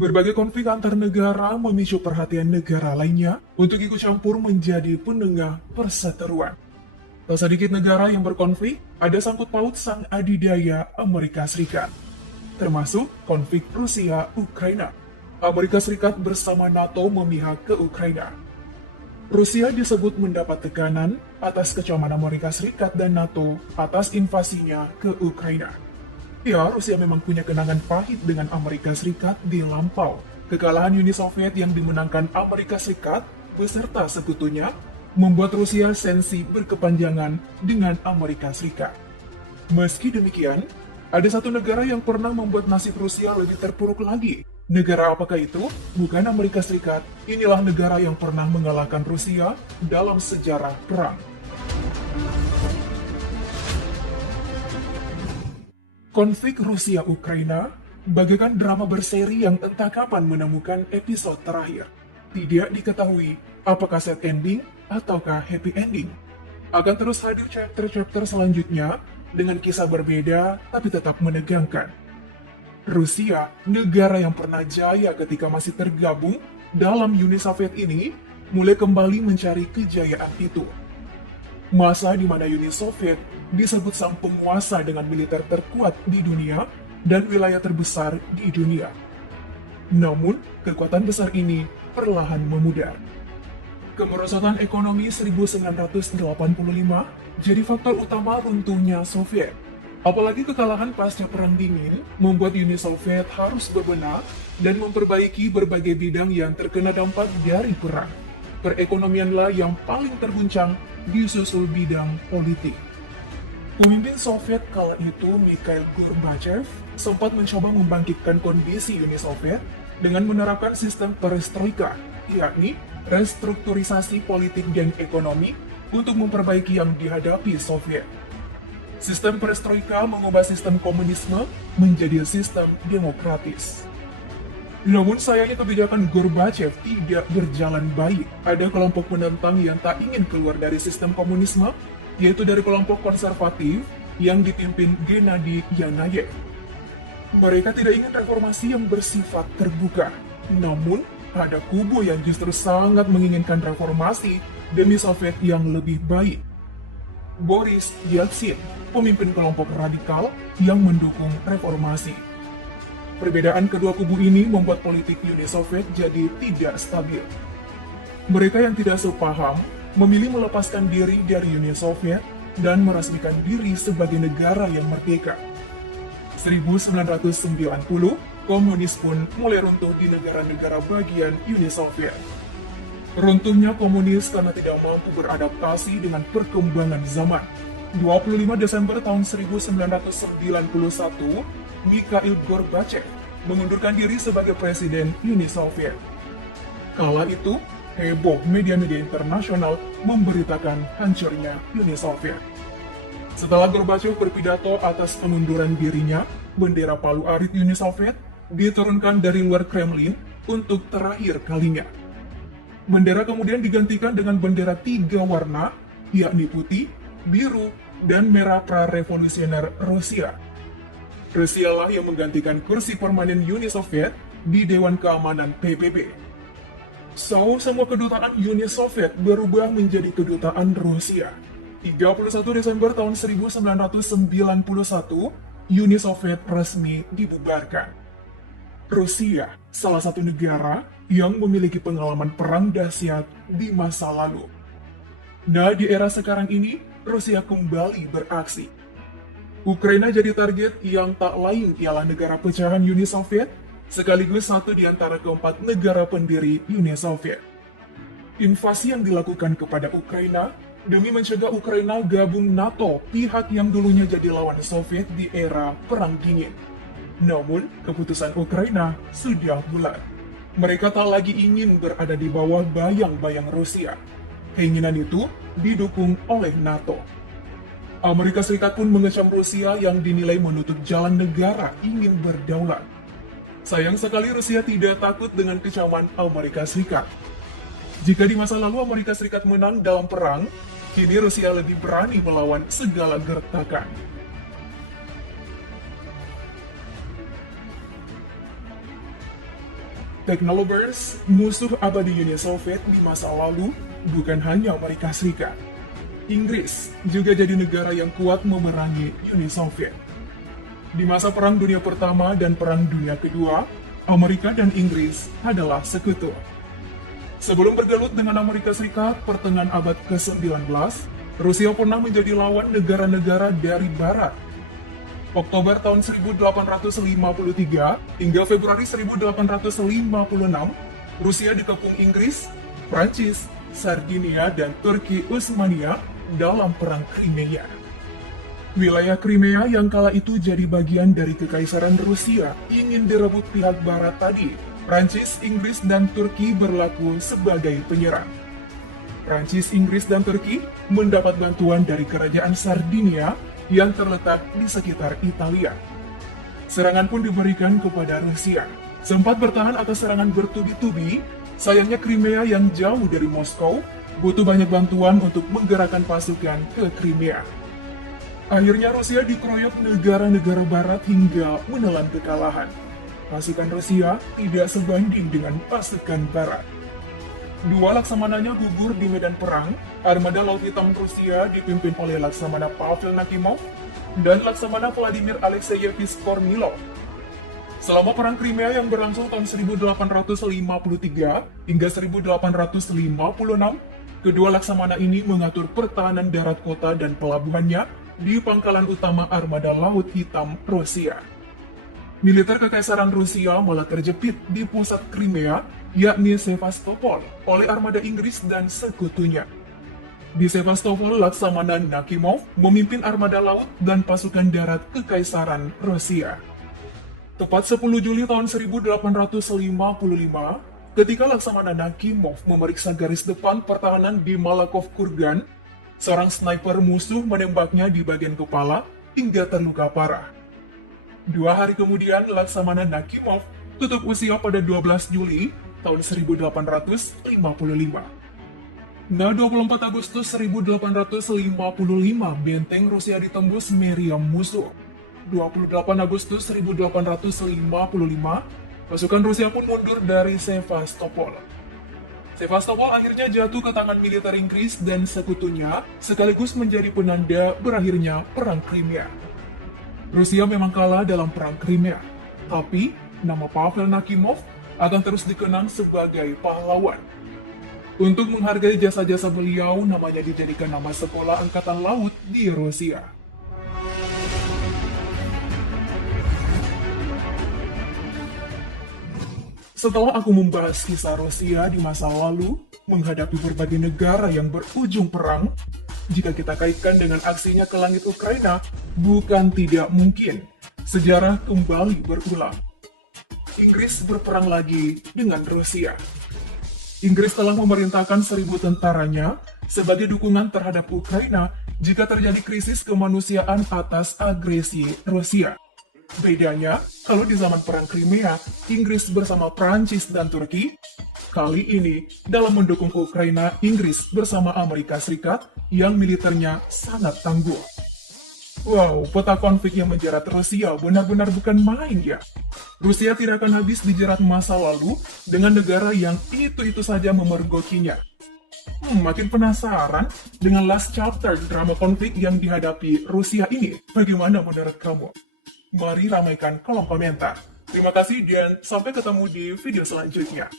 Berbagai konflik antar negara memicu perhatian negara lainnya untuk ikut campur menjadi penengah perseteruan. Tak sedikit negara yang berkonflik, ada sangkut paut sang adidaya Amerika Serikat, termasuk konflik Rusia-Ukraina. Amerika Serikat bersama NATO memihak ke Ukraina. Rusia disebut mendapat tekanan atas kecaman Amerika Serikat dan NATO atas invasinya ke Ukraina. Ya, Rusia memang punya kenangan pahit dengan Amerika Serikat di lampau. Kekalahan Uni Soviet yang dimenangkan Amerika Serikat beserta sekutunya membuat Rusia sensi berkepanjangan dengan Amerika Serikat. Meski demikian, ada satu negara yang pernah membuat nasib Rusia lebih terpuruk lagi. Negara apakah itu? Bukan Amerika Serikat. Inilah negara yang pernah mengalahkan Rusia dalam sejarah perang. Konflik Rusia-Ukraina bagaikan drama berseri yang entah kapan menemukan episode terakhir. Tidak diketahui apakah sad ending ataukah happy ending. Akan terus hadir chapter-chapter selanjutnya dengan kisah berbeda tapi tetap menegangkan. Rusia, negara yang pernah jaya ketika masih tergabung dalam Uni Soviet ini, mulai kembali mencari kejayaan itu. Masa di mana Uni Soviet disebut sang penguasa dengan militer terkuat di dunia dan wilayah terbesar di dunia. Namun, kekuatan besar ini perlahan memudar. Kemerosotan ekonomi 1985 jadi faktor utama runtuhnya Soviet. Apalagi kekalahan pasca Perang Dingin membuat Uni Soviet harus berbenah dan memperbaiki berbagai bidang yang terkena dampak dari perang. Perekonomianlah yang paling terguncang disusul bidang politik. Pemimpin Soviet kala itu, Mikhail Gorbachev, sempat mencoba membangkitkan kondisi Uni Soviet dengan menerapkan sistem perestroika, yakni restrukturisasi politik dan ekonomi untuk memperbaiki yang dihadapi Soviet. Sistem perestroika mengubah sistem komunisme menjadi sistem demokratis. Namun sayangnya kebijakan Gorbachev tidak berjalan baik. Ada kelompok penentang yang tak ingin keluar dari sistem komunisme, yaitu dari kelompok konservatif yang dipimpin Gennady Yanayev. Mereka tidak ingin reformasi yang bersifat terbuka. Namun, ada kubu yang justru sangat menginginkan reformasi demi Soviet yang lebih baik. Boris Yeltsin, pemimpin kelompok radikal yang mendukung reformasi. Perbedaan kedua kubu ini membuat politik Uni Soviet jadi tidak stabil. Mereka yang tidak sepaham memilih melepaskan diri dari Uni Soviet dan meresmikan diri sebagai negara yang merdeka. 1990, komunis pun mulai runtuh di negara-negara bagian Uni Soviet. Runtuhnya komunis karena tidak mampu beradaptasi dengan perkembangan zaman. 25 Desember tahun 1991, Mikhail Gorbachev mengundurkan diri sebagai presiden Uni Soviet. Kala itu, heboh media-media internasional memberitakan hancurnya Uni Soviet. Setelah Gorbachev berpidato atas pengunduran dirinya, bendera palu arit Uni Soviet diturunkan dari luar Kremlin untuk terakhir kalinya. Bendera kemudian digantikan dengan bendera 3 warna, yakni putih, biru, dan merah pra-revolusioner Rusia. Rusialah yang menggantikan kursi permanen Uni Soviet di Dewan Keamanan PBB. So, semua kedutaan Uni Soviet berubah menjadi kedutaan Rusia. 31 Desember tahun 1991, Uni Soviet resmi dibubarkan. Rusia, salah satu negara yang memiliki pengalaman perang dahsyat di masa lalu. Nah, di era sekarang ini, Rusia kembali beraksi. Ukraina jadi target yang tak lain ialah negara pecahan Uni Soviet, sekaligus satu di antara keempat negara pendiri Uni Soviet. Invasi yang dilakukan kepada Ukraina demi mencegah Ukraina gabung NATO, pihak yang dulunya jadi lawan Soviet di era Perang Dingin. Namun, keputusan Ukraina sudah bulat. Mereka tak lagi ingin berada di bawah bayang-bayang Rusia. Keinginan itu didukung oleh NATO. Amerika Serikat pun mengecam Rusia yang dinilai menutup jalan negara ingin berdaulat. Sayang sekali Rusia tidak takut dengan kecaman Amerika Serikat. Jika di masa lalu Amerika Serikat menang dalam perang, kini Rusia lebih berani melawan segala gertakan. Technolovers, musuh abadi Uni Soviet di masa lalu bukan hanya Amerika Serikat. Inggris juga jadi negara yang kuat memerangi Uni Soviet. Di masa Perang Dunia Pertama dan Perang Dunia Kedua, Amerika dan Inggris adalah sekutu. Sebelum bergelut dengan Amerika Serikat pertengahan abad ke-19, Rusia pernah menjadi lawan negara-negara dari Barat. Oktober tahun 1853 hingga Februari 1856, Rusia dikepung Inggris, Prancis, Sardinia, dan Turki Utsmania dalam Perang Crimea. Wilayah Crimea yang kala itu jadi bagian dari Kekaisaran Rusia ingin direbut pihak Barat tadi. Prancis, Inggris, dan Turki berlaku sebagai penyerang. Prancis, Inggris, dan Turki mendapat bantuan dari Kerajaan Sardinia yang terletak di sekitar Italia. Serangan pun diberikan kepada Rusia. Sempat bertahan atas serangan bertubi-tubi, sayangnya Crimea yang jauh dari Moskow butuh banyak bantuan untuk menggerakkan pasukan ke Crimea. Akhirnya Rusia dikeroyok negara-negara Barat hingga menelan kekalahan. Pasukan Rusia tidak sebanding dengan pasukan Barat. Dua laksamananya gugur di medan perang. Armada Laut Hitam Rusia dipimpin oleh Laksamana Pavel Nakhimov dan Laksamana Vladimir Alexeyevich Kornilov. Selama Perang Crimea yang berlangsung tahun 1853 hingga 1856, kedua laksamana ini mengatur pertahanan darat kota dan pelabuhannya di pangkalan utama Armada Laut Hitam Rusia. Militer Kekaisaran Rusia malah terjepit di pusat Crimea, yakni Sevastopol, oleh armada Inggris dan sekutunya. Di Sevastopol, Laksamana Nakhimov memimpin armada laut dan pasukan darat Kekaisaran Rusia. Tepat 10 Juli tahun 1855, ketika Laksamana Nakhimov memeriksa garis depan pertahanan di Malakhov Kurgan, seorang sniper musuh menembaknya di bagian kepala hingga terluka parah. 2 hari kemudian, Laksamana Nakhimov tutup usia pada 12 Juli tahun 1855. Nah, 24 Agustus 1855, benteng Rusia ditembus meriam musuh. 28 Agustus 1855, pasukan Rusia pun mundur dari Sevastopol. Sevastopol akhirnya jatuh ke tangan militer Inggris dan sekutunya, sekaligus menjadi penanda berakhirnya Perang Crimea. Rusia memang kalah dalam Perang Crimea, tapi nama Pavel Nakhimov akan terus dikenang sebagai pahlawan. Untuk menghargai jasa-jasa beliau, namanya dijadikan nama sekolah angkatan laut di Rusia. Setelah aku membahas kisah Rusia di masa lalu, menghadapi berbagai negara yang berujung perang, jika kita kaitkan dengan aksinya ke langit Ukraina, bukan tidak mungkin sejarah kembali berulang. Inggris berperang lagi dengan Rusia. Inggris telah memerintahkan 1.000 tentaranya sebagai dukungan terhadap Ukraina jika terjadi krisis kemanusiaan atas agresi Rusia. Bedanya, kalau di zaman Perang Crimea, Inggris bersama Prancis dan Turki, kali ini dalam mendukung Ukraina, Inggris bersama Amerika Serikat yang militernya sangat tangguh. Wow, peta konflik yang menjerat Rusia benar-benar bukan main ya. Rusia tidak akan habis dijerat masa lalu dengan negara yang itu-itu saja memergokinya. Makin penasaran dengan last chapter drama konflik yang dihadapi Rusia ini. Bagaimana menurut kamu? Mari ramaikan kolom komentar. Terima kasih dan sampai ketemu di video selanjutnya.